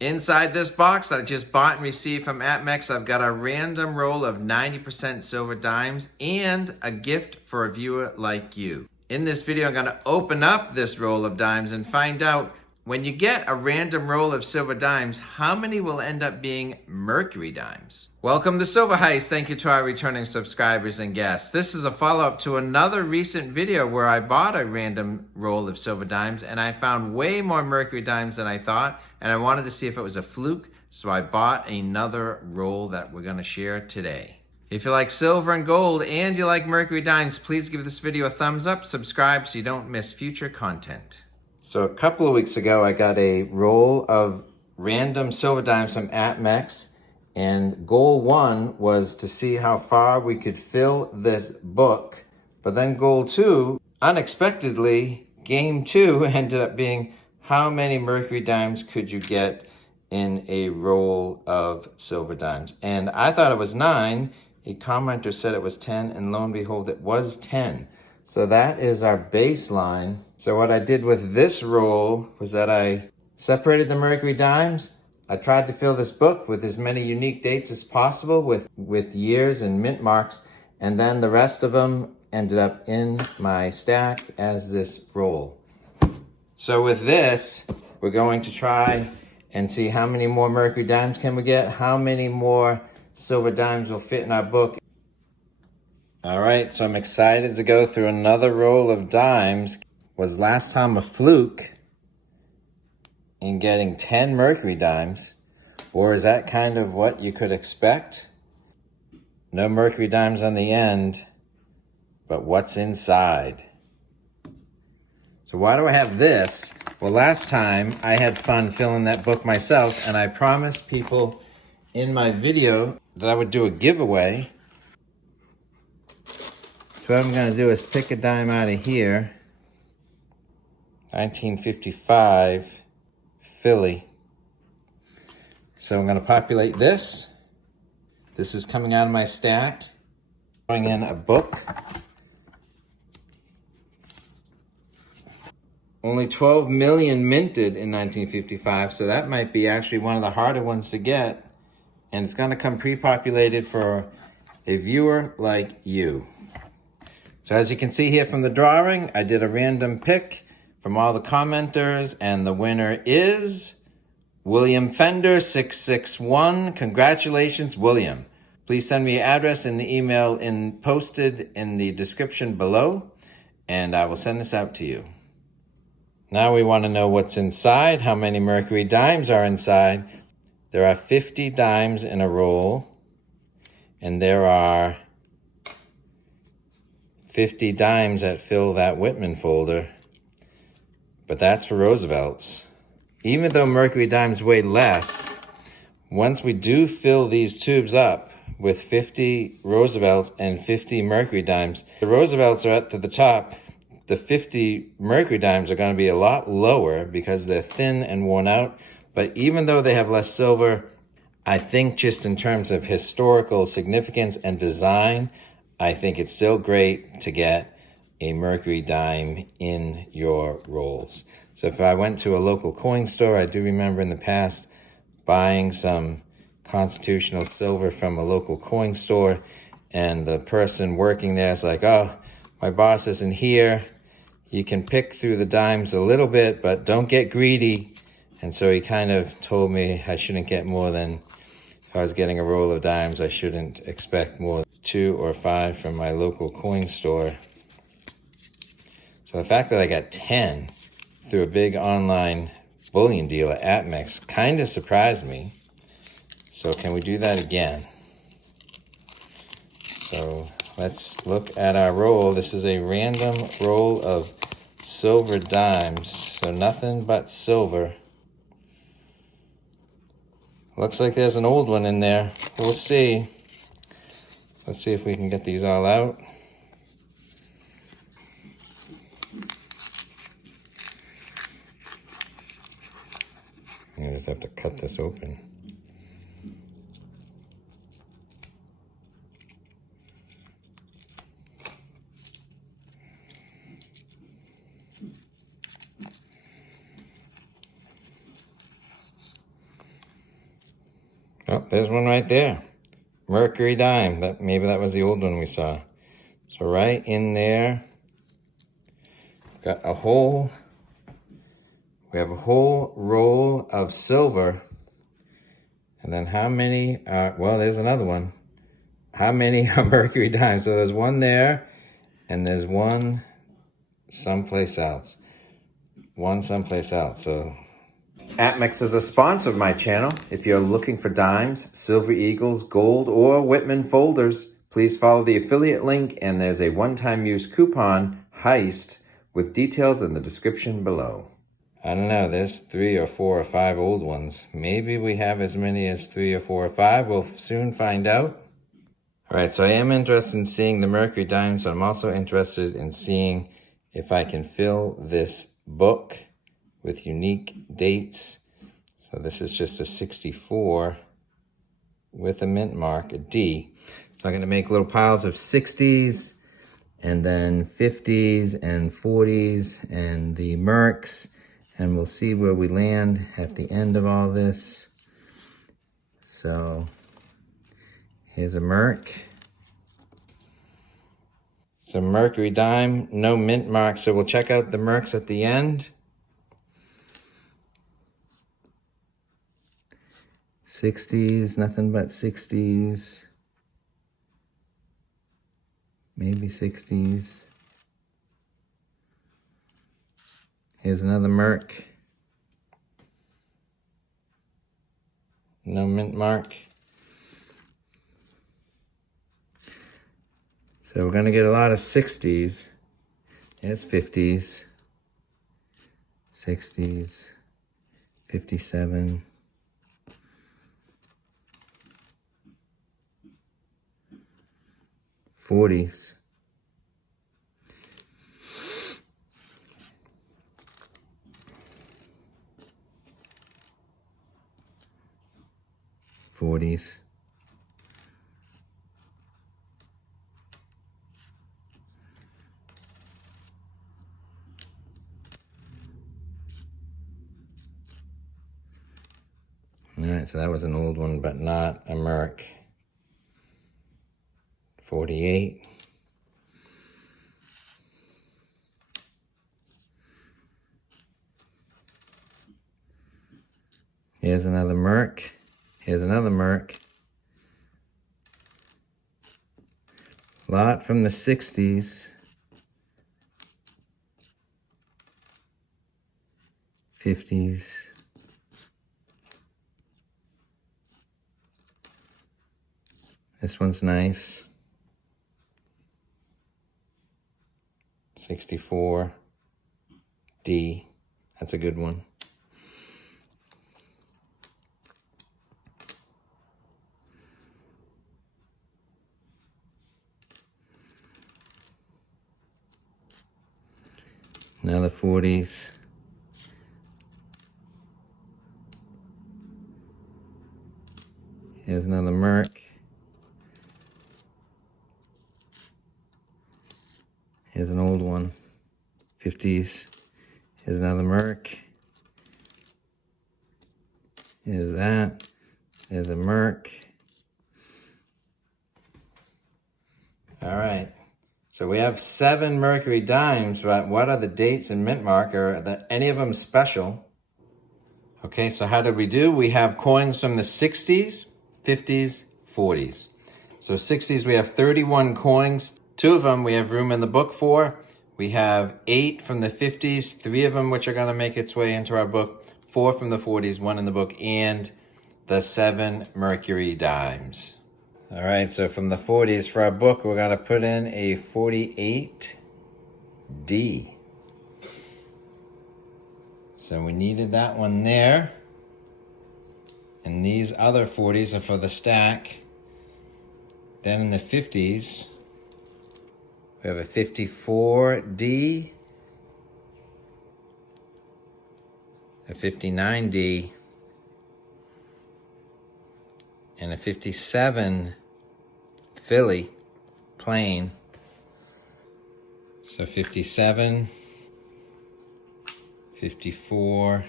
Inside this box that I just bought and received from APMEX, I've got a random roll of 90% silver dimes and a gift for a viewer like you. In this video, I'm gonna open up this roll of dimes and find out when you get a random roll of silver dimes, how many will end up being Mercury dimes? Welcome to Silver Heist. Thank you to our returning subscribers and guests. This is a follow-up to another recent video where I bought a random roll of silver dimes and I found way more Mercury dimes than I thought, and I wanted to see if it was a fluke, so I bought another roll that we're gonna share today. If you like silver and gold and you like Mercury dimes, please give this video a thumbs up, subscribe so you don't miss future content. So a couple of weeks ago, I got a roll of random silver dimes from APMEX, and goal one was to see how far we could fill this book. But then goal two, unexpectedly, game two ended up being how many Mercury dimes could you get in a roll of silver dimes? And I thought it was 9. A commenter said it was 10, and lo and behold, it was 10. So that is our baseline. So what I did with this roll was that I separated the Mercury dimes. I tried to fill this book with as many unique dates as possible with years and mint marks, and then the rest of them ended up in my stack as this roll. So with this, we're going to try and see how many more Mercury dimes can we get, how many more silver dimes will fit in our book. All right, so I'm excited to go through another roll of dimes. Was last time a fluke in getting 10 Mercury dimes, or is that kind of what you could expect? No Mercury dimes on the end, but what's inside? So why do I have this? Well, last time I had fun filling that book myself, and I promised people in my video that I would do a giveaway. So what I'm gonna do is pick a dime out of here. 1955 Philly. So I'm gonna populate this. This is coming out of my stack. Going in a book. Only 12 million minted in 1955, so that might be actually one of the harder ones to get. And it's gonna come pre-populated for a viewer like you. So as you can see here from the drawing, I did a random pick from all the commenters, and the winner is William Fender 661. Congratulations, William. Please send me your address in the email posted in the description below, and I will send this out to you. Now we want to know what's inside, how many Mercury dimes are inside. There are 50 dimes in a roll, and there are 50 dimes that fill that Whitman folder, but that's for Roosevelt's. Even though Mercury dimes weigh less, once we do fill these tubes up with 50 Roosevelt's and 50 Mercury dimes, the Roosevelt's are up to the top. The 50 Mercury dimes are going to be a lot lower because they're thin and worn out. But even though they have less silver, I think just in terms of historical significance and design, I think it's still great to get a Mercury dime in your rolls. So if I went to a local coin store, I do remember in the past buying some constitutional silver from a local coin store, and the person working there is like, oh, my boss isn't here. You can pick through the dimes a little bit, but don't get greedy. And so he kind of told me I shouldn't get more than, if I was getting a roll of dimes, I shouldn't expect more than 2 or 5 from my local coin store. So the fact that I got 10 through a big online bullion deal at APMEX kind of surprised me. So can we do that again? So let's look at our roll. This is a random roll of silver dimes, so nothing but silver. Looks like there's an old one in there. We'll see. Let's see if we can get these all out. I just have to cut this open. Oh, there's one right there. Mercury Dime. Maybe that was the old one we saw. So right in there, got a whole, we have a whole roll of silver. And then how many are, well, there's another one. How many are Mercury Dimes? So there's one there, and there's one someplace else. One someplace else, so. APMEX is a sponsor of my channel. If you're looking for dimes, silver eagles, gold, or Whitman folders, please follow the affiliate link, and there's a one-time use coupon, Heist, with details in the description below. I don't know, there's 3 or 4 or 5 old ones. Maybe we have as many as 3 or 4 or 5. We'll soon find out. All right, so I am interested in seeing the Mercury Dimes, so I'm also interested in seeing if I can fill this book with unique dates. So this is just a 64 with a mint mark, a D. So I'm gonna make little piles of 60s, and then 50s and 40s and the Mercs, and we'll see where we land at the end of all this. So here's a Merc. So Mercury Dime, no mint mark, so we'll check out the Mercs at the end. 60s, nothing but 60s. Maybe 60s. Here's another Merc. No mint mark. So we're gonna get a lot of 60s. There's 50s. 60s. 57. 40s. 40s. All right, so that was an old one, but not a Merc. 48. Here's another Merc. Here's another Merc. A lot from the 60s. 50s. This one's nice. 64. D. That's a good one. Another 40s. Here's another Merc. Here's an old one. 50s. Here's another Merc. Here's that. There's a Merc. All right. So we have 7 Mercury Dimes, but what are the dates in mint mark? Are any of them special? Okay, so how did we do? We have coins from the 60s, 50s, 40s. So 60s, we have 31 coins. 2 of them we have room in the book for. We have 8 from the 50s, 3 of them which are gonna make its way into our book, 4 from the 40s, 1 in the book, and the 7 Mercury Dimes. All right, so from the 40s for our book, we're gonna put in a 48D. So we needed that one there. And these other 40s are for the stack. Then in the 50s, we have a 54D, a 59D, and a 57 Philly plain. So 57, 54,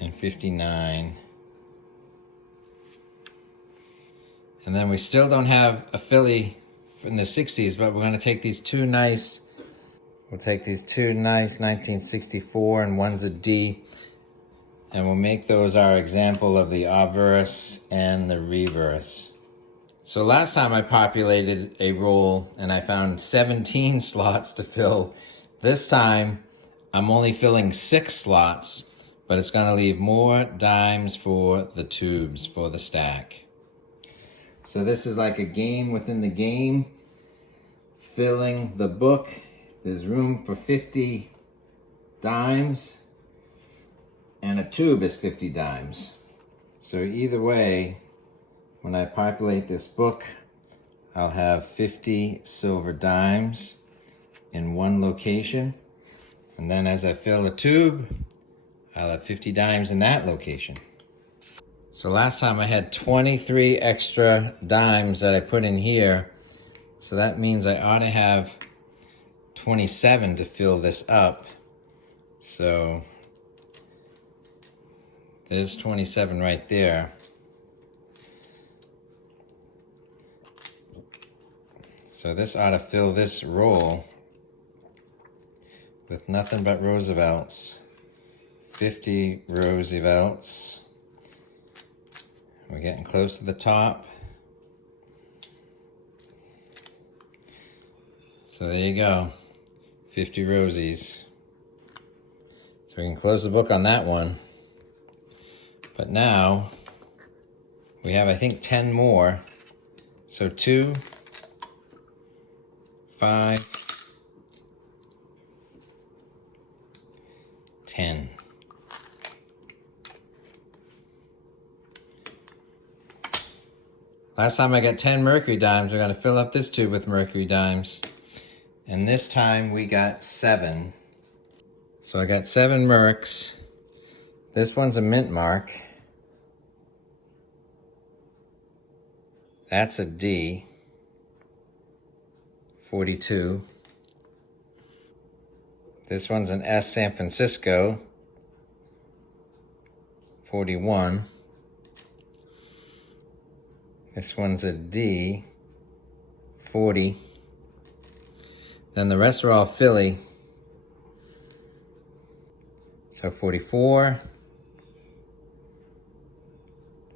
and 59 And then we still don't have a Philly from the 60s, but we're gonna take these two nice, we'll take these two nice 1964 and one's a D, and we'll make those our example of the obverse and the reverse. So last time I populated a roll and I found 17 slots to fill. This time I'm only filling 6 slots, but it's gonna leave more dimes for the tubes, for the stack. So this is like a game within the game. Filling the book, there's room for 50 dimes, and a tube is 50 dimes. So either way, when I populate this book, I'll have 50 silver dimes in one location. And then as I fill a tube, I'll have 50 dimes in that location. So last time I had 23 extra dimes that I put in here. So that means I ought to have 27 to fill this up. So there's 27 right there. So this ought to fill this roll with nothing but Roosevelts. 50 Roosevelts. We're getting close to the top. So there you go, 50 Rosies. So we can close the book on that one. But now, we have I think 10 more. So 2, 5, 10. Last time I got 10 Mercury Dimes. We're gonna fill up this tube with Mercury Dimes. And this time we got 7. So I got 7 Mercs. This one's a mint mark. That's a D. 42. This one's an S San Francisco. 41. This one's a D. 40. Then the rest are all Philly. So 44,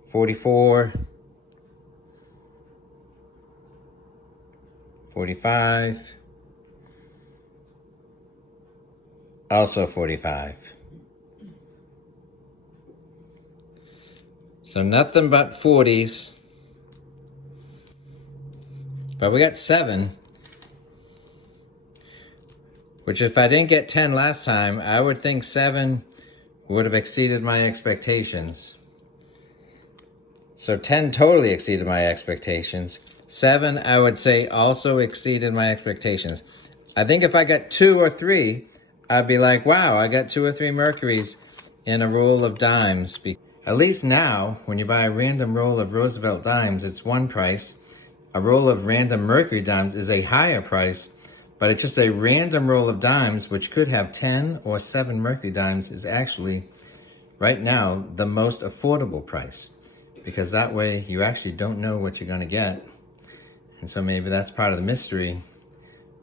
44, 45, also 45. So nothing but 40s. But we got 7. Which if I didn't get 10 last time, I would think 7 would have exceeded my expectations. So 10 totally exceeded my expectations. 7, I would say, also exceeded my expectations. I think if I got 2 or 3, I'd be like, wow, I got 2 or 3 Mercuries in a roll of dimes. At least now, when you buy a random roll of Roosevelt dimes, it's one price. A roll of random Mercury dimes is a higher price. But it's just a random roll of dimes, which could have 10 or 7 Mercury dimes, is actually, right now, the most affordable price. Because that way, you actually don't know what you're going to get. And so maybe that's part of the mystery.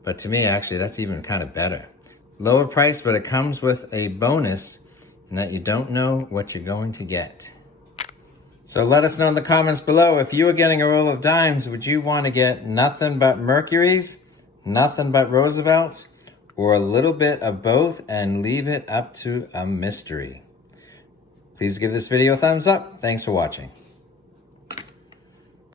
But to me, actually, that's even kind of better. Lower price, but it comes with a bonus in that you don't know what you're going to get. So let us know in the comments below, if you were getting a roll of dimes, would you want to get nothing but Mercuries, nothing but Roosevelts, or a little bit of both and leave it up to a mystery? Please give this video a thumbs up. Thanks for watching.